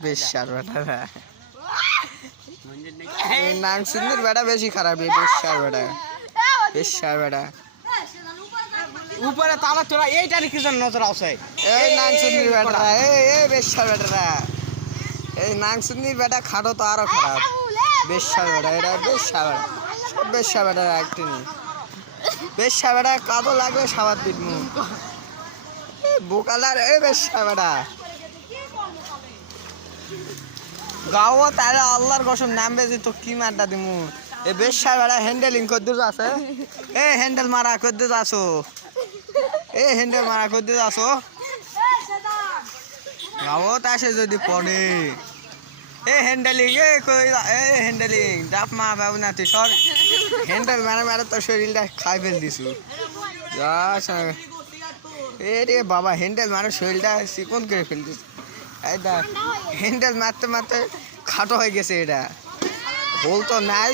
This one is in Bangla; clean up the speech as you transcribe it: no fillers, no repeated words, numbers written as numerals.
বেশার বেটা এই নাংসিন্দির বেটা বেশি খারাপ এই বেশার বেটা উপরে তালা তোরা এইটারে কি জন্য নজর আছে এই নাংসিন্দির বেটা এই বেশার বেটা এই নাংসিন্দির বেটা খাটো তো আরো খারাপ বেশার বেটা এটা বেশার বেটা সব বেশার বেটা একটি নেই বেশার বেটা কাদো লাগবে সাবাত পিটমু বোকালার এই বেশার বেটা গাও তাহলে আল্লাহর কসম নামবে যে তো কি মারটা দিমু এ বেশার বেটা হ্যান্ডেলিং করতে আছে এ হ্যান্ডেল মারা করতে আসো এ হ্যান্ডেল মারা করতে আসো গাওত আসে যদি পড়ে এ হ্যান্ডেলিং এ হ্যান্ডেলিং ডাপ মা বাবু না তুই সর হ্যান্ডেল মারা মারা তোর শরীরটা খাই ফেল দিছু এ রে বাবা হ্যান্ডেল মারা শরীরটা চিকন করে ফেল দিছু এই দা হ্যান্ডেল মারতে মারতে খাটো হয়ে গেছে এটা বল তো নাই